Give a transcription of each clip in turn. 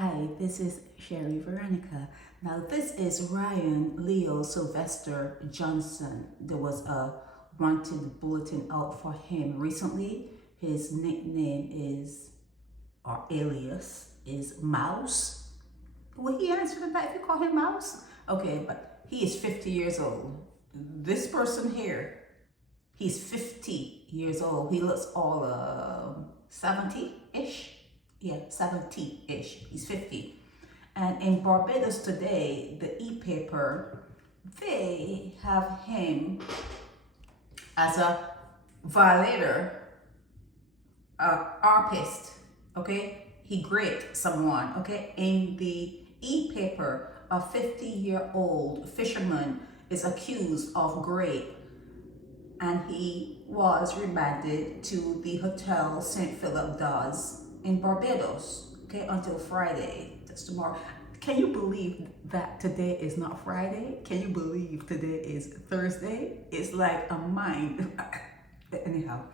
Hi, this is Sherry Veronica. Now this is Ryan Leo Sylvester Johnson. There was a wanted bulletin out for him recently. His nickname is, or alias, is Mouse. Will he answer to that if you call him Mouse? Okay, but he is 50 years old. This person here, he's 50 years old. He looks all 70-ish. Yeah, 70-ish. He's 50. And in Barbados today, the e-paper, they have him as a violator, arpist, okay? He raped someone, okay? In the e-paper, a 50-year-old fisherman is accused of grape, and he was remanded to the Hotel St. Philip-Dodds in Barbados, okay, until Friday. That's tomorrow. Can you believe that today is not Friday? Can you believe today is Thursday? It's like a mind. Anyhow,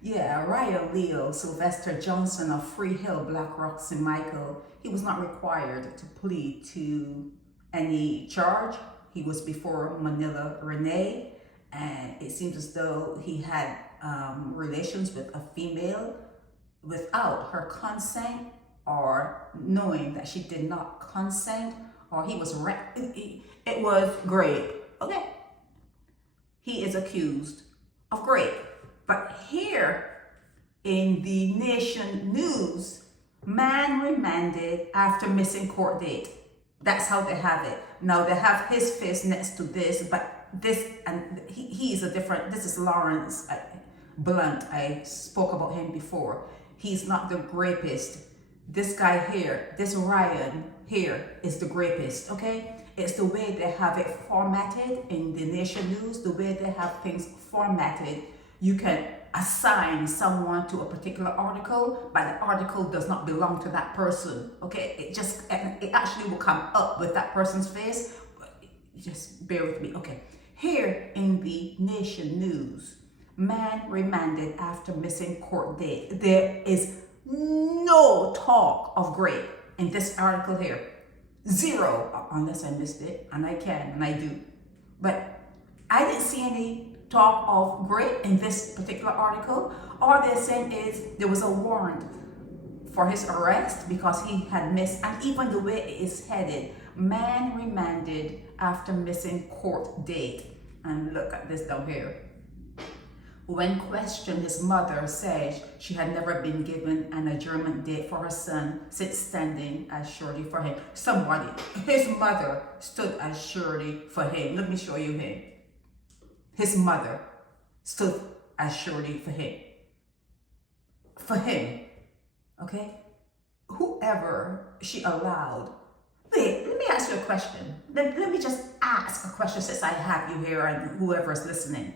yeah, Ryan Leo Sylvester Johnson of Free Hill, Black Rock, St. Michael, he was not required to plead to any charge. He was before Manila Renee, and it seems as though he had relations with a female without her consent, or knowing that she did not consent, or he was it was grape. Okay, he is accused of grape. But here in the Nation News, man remanded after missing court date. That's how they have it. Now they have his face next to this, but this, and he is a different, this is Lawrence Blunt. I spoke about him before. He's not the rapist. This guy here, this Ryan here, is the rapist, okay? It's the way they have it formatted in the Nation News, the way they have things formatted. You can assign someone to a particular article, but the article does not belong to that person, okay? It actually will come up with that person's face. Just bear with me, okay? Here in the Nation News, man remanded after missing court date. There is no talk of grape in this article here. Zero, unless I missed it, and I can, and I do. But I didn't see any talk of grape in this particular article. All they're saying is there was a warrant for his arrest because he had missed, and even the way it is headed, man remanded after missing court date. And look at this down here. When questioned, his mother said she had never been given an adjournment date for her son since standing as surety for him. His mother stood as surety for him. Let me show you him. His mother stood as surety for him. For him, okay? Whoever she allowed. Wait, let me ask you a question. Let me just ask a question since I have you here and whoever's listening.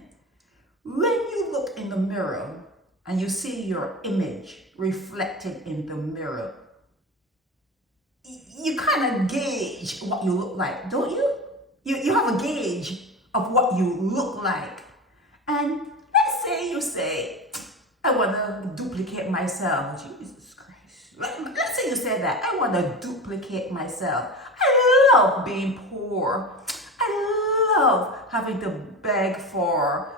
When you look in the mirror and you see your image reflected in the mirror, you kind of gauge what you look like, don't you? You have a gauge of what you look like. And let's say you say, I want to duplicate myself. Jesus Christ. Let's say you say that. I want to duplicate myself. I love being poor. I love having to beg for,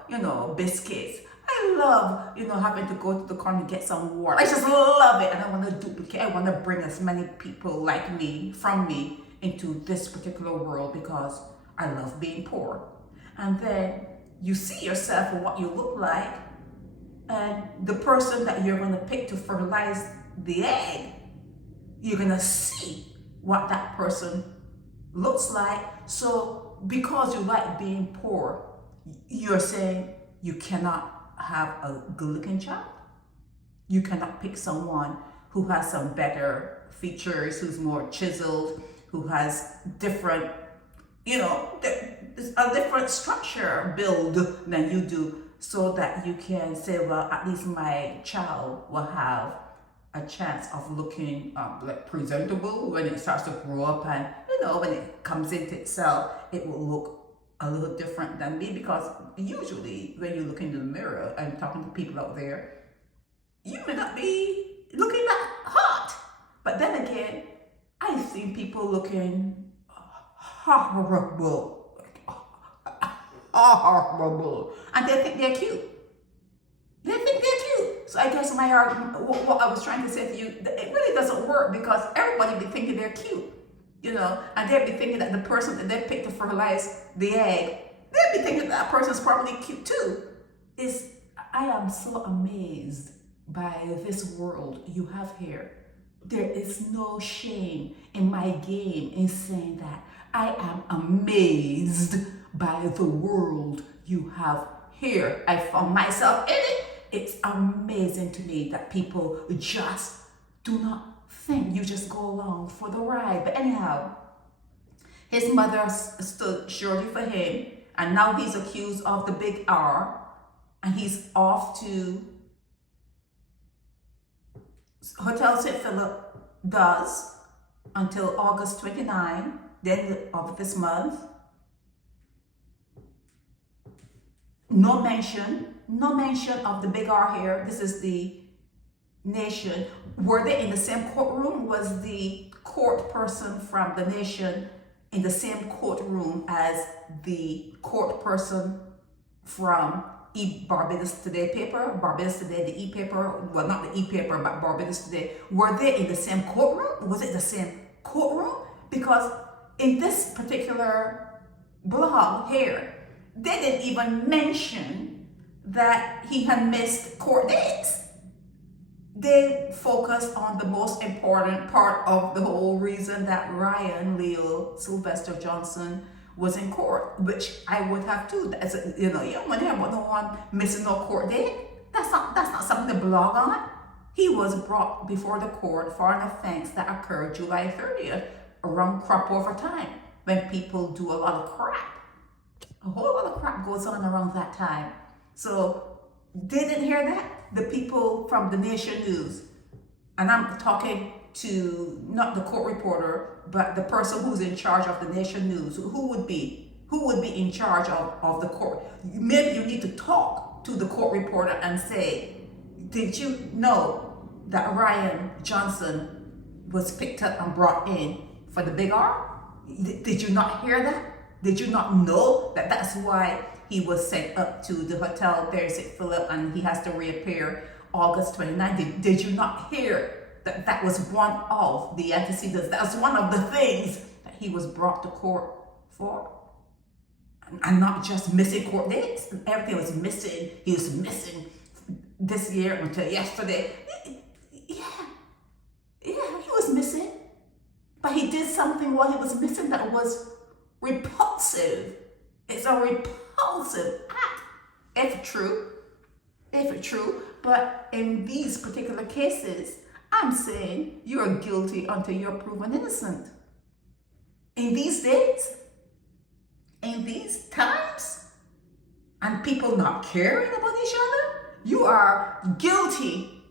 biscuits. I love, having to go to the corner and get some water. I just love it. And I want to duplicate. I want to bring as many people like me, from me, into this particular world because I love being poor. And then you see yourself and what you look like, and the person that you're going to pick to fertilize the egg, you're going to see what that person looks like. So because you like being poor, you're saying you cannot have a good-looking child. You cannot pick someone who has some better features, who's more chiseled, who has different, a different structure build than you do, so that you can say, well, at least my child will have a chance of looking like presentable when it starts to grow up, and when it comes into itself, it will look a little different than me. Because usually when you look into the mirror and talking to people out there, you may not be looking that hot, but then again, seen people looking horrible, horrible, and they think they're cute. They think they're cute. So I guess my argument, what I was trying to say to you, it really doesn't work because everybody be thinking they're cute, you know, and they'd be thinking that the person that they picked to fertilize the egg, they'd be thinking that person's probably cute too. I am so amazed by this world you have here. There is no shame in my game in saying that. I am amazed by the world you have here. I found myself in it. It's amazing to me that people just do not think. You just go along for the ride. But anyhow, his mother stood surely for him, and now he's accused of the big R, and he's off to Hotel St. Philip-Dodds until August 29, then of this month. No mention of the big R here. This is the nation. Were they in the same courtroom? Was the court person from the nation in the same courtroom as the court person from Barbados Today paper? Barbados Today, the e-paper, well, not the e-paper, but Barbados Today. Were they in the same courtroom? Was it the same courtroom? Because in this particular blog here, they didn't even mention that he had missed court dates. They focused on the most important part of the whole reason that Leo Sylvester Johnson was in court, which I would have too. You don't want to hear about no one missing no court date. That's not something to blog on. He was brought before the court for an offense that occurred July 30th around crop over time, when people do a lot of crap. A whole lot of crap goes on around that time. So they didn't hear that. The people from the Nation News, and I'm talking to not the court reporter, but the person who's in charge of the Nation News. Who would be in charge of the court? Maybe you need to talk to the court reporter and say, did you know that Ryan Johnson was picked up and brought in for the big R? Did you not hear that? Did you not know that that's why he was sent up to the hotel there in St. Philip and he has to reappear August 29th? Did you not hear that that was one of the antecedents? That's one of the things that he was brought to court for? And not just missing court dates. Everything was missing. He was missing this year until yesterday. Yeah, he was missing. But he did something while he was missing that was repulsive. It's a repulsive act, if true. But in these particular cases, I'm saying you are guilty until you're proven innocent. In these days, in these times, and people not caring about each other, you are guilty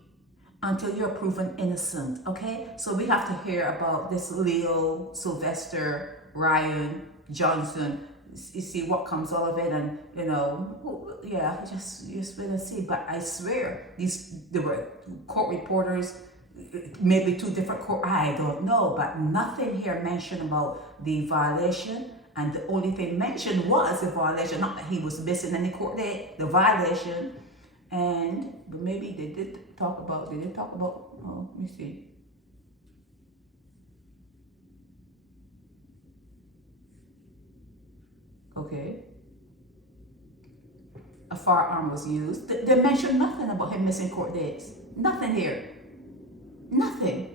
until you're proven innocent, okay? So we have to hear about this Leo Sylvester Ryan Johnson. You see what comes out of it, and just wait and see. But I swear, there were court reporters, maybe two different court, I don't know, but nothing here mentioned about the violation. And the only thing mentioned was the violation, not that he was missing any court date, the violation. But maybe they did talk about, let me see. Okay. A firearm was used. They mentioned nothing about him missing court dates. Nothing here. Nothing.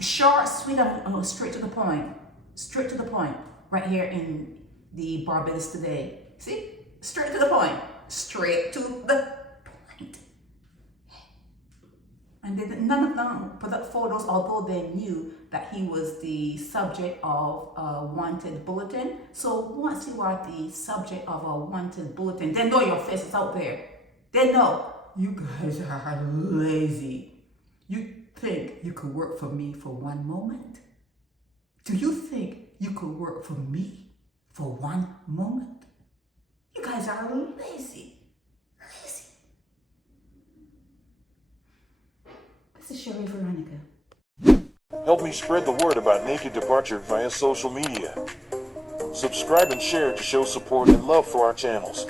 Short, sweet, straight to the point. Straight to the point. Right here in the Barbados Today. See? Straight to the point. Straight to the point. And none of them put up photos, although they knew that he was the subject of a wanted bulletin. So once you are the subject of a wanted bulletin, they know your face is out there. They know you guys are lazy. You think you could work for me for one moment? Do you think you could work for me for one moment? You guys are lazy. This is Sherry Veronica. Help me spread the word about Naked Departure via social media. Subscribe and share to show support and love for our channels.